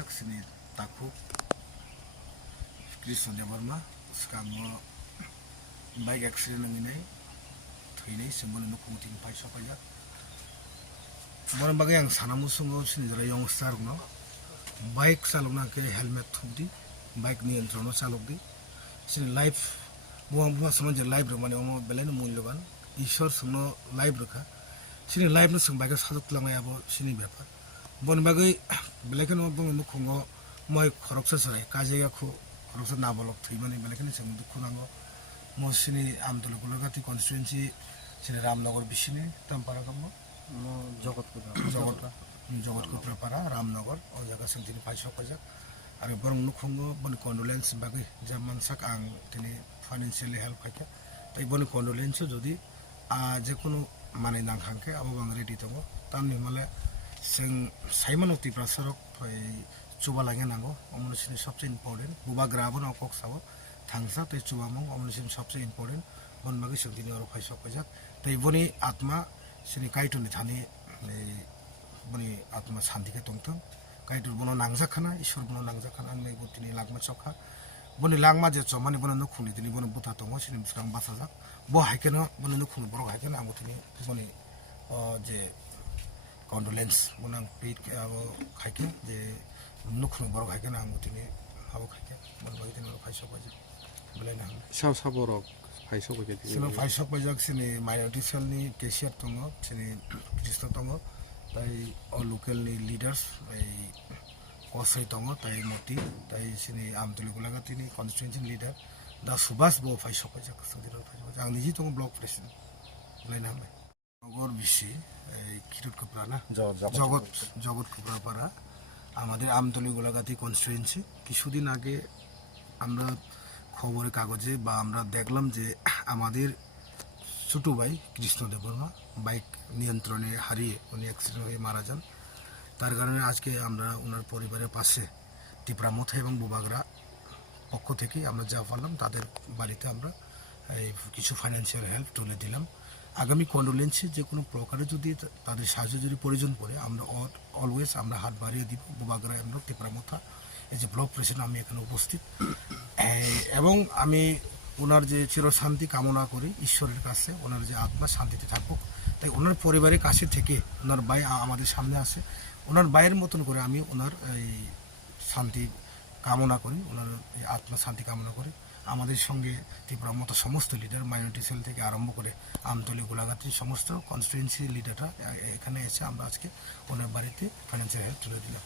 pajak sini takuk Krishna Devarma sekarang baik accident ini ini semua nukung ting paisa pajak mana bagai yang sana musuh sini jara youngster no baik saluk na ke helmet thudi baik niyantrono saluk di sini life buang sama je life mana omo belen mulyaban ishor semua life rekha sini life no sing bagai saduk langai abo sini bepa bon bagai belekan obong nukung moi khoroksa sarai kaje aku khoroksa na bolok thimani belekan sing dukhu nango mo sini amdol gulagati constituency sini Ramnagar bisini tampara kammo Jagatpura para Ramnagar o jaga sing tini paisa pajak are borong nukung bon condolence bagai jaman sak ang tini financially help khaika tai bon condolence jodi je kono mane nang khangke abo bang ready tongo tamni male sing Simon Uti Prasarok coba lagi nango omno sini सबसे important buba grabon okok sawo thangsa te coba mong omno sini सबसे important bon bagi sing tini oro paisa pajak tai boni atma sini kaituni thani boni atma shanti ke tongthong kaitur bono nangjakhana ishwar bono nangjakhana anglai botini lagma chokha boni langma je chomani bono nukhuni tini bono buta tongo sini bisrang basajak bo haikeno bono nukhuni borok haikeno amo tini boni je condolence bonang pit abo khaike je nukhuni borok haikeno amo tini abo khaike bon bagi tini paisa pajak belena sa borok paisa pajak sini paisa pajak sini minority cell ni cashier tongo sini Krishna tongo tai o local ni leaders tai kosai tongo tai moti tai sini amtuli gulagati ni constituency leader da subas bo paisa pajak sadira pajak ang niji tongo block president belena নগর বিশি কিরুট copra না জগৎ কোপরাপাড়া আমাদের Amtali গোলাগাতি constituency কিছুদিন আগে আমরা খবরের কাগজে বা আমরা দেখলাম যে আমাদের ছোট ভাই কৃষ্ণ দেববর্মা বাইক নিয়ন্ত্রণে হারিয়ে উনি অ্যাক্সিডেন্ট হয়ে মারা যান তার কারণে আজকে আমরা ওনার পরিবারের পাশে টিপরামথা এবং বুবাগরা পক্ষ থেকে আমরা যা পারলাম তাদের বাড়িতে আমরা কিছু ফাইন্যান্সিয়াল হেল্প তুলে দিলাম আগামী কন্ডোলেন্সে যে কোনো প্রকারে যদি তাদের সাহায্য যদি প্রয়োজন পড়ে আমরা অলওয়েজ আমরা হাত বাড়িয়ে দিব বুবাগরা এবং টিপরামথা এই যে ব্লক প্রেসিডেন্ট আমি এখানে উপস্থিত এবং আমি ওনার যে চিরশান্তি কামনা করি ঈশ্বরের কাছে ওনার যে আত্মা শান্তিতে থাকুক তাই ওনার পরিবারের কাছে থেকে ওনার ভাই আমাদের সামনে আসে ওনার ভাইয়ের মতন করে আমি ওনার এই শান্তি কামনা করি ওনার আত্মা শান্তি কামনা করি আমাদের সঙ্গে ত্রিপুরার সমস্ত লিডার মাইনরিটি সেল থেকে আরম্ভ করে আমতলী গোলাঘাটের সমস্ত কনস্টিটুয়েন্সি লিডাররা এখানে এসে আমরা আজকে ওনার বাড়িতে ফাইন্যান্সিয়াল হেল্প তুলে দিলাম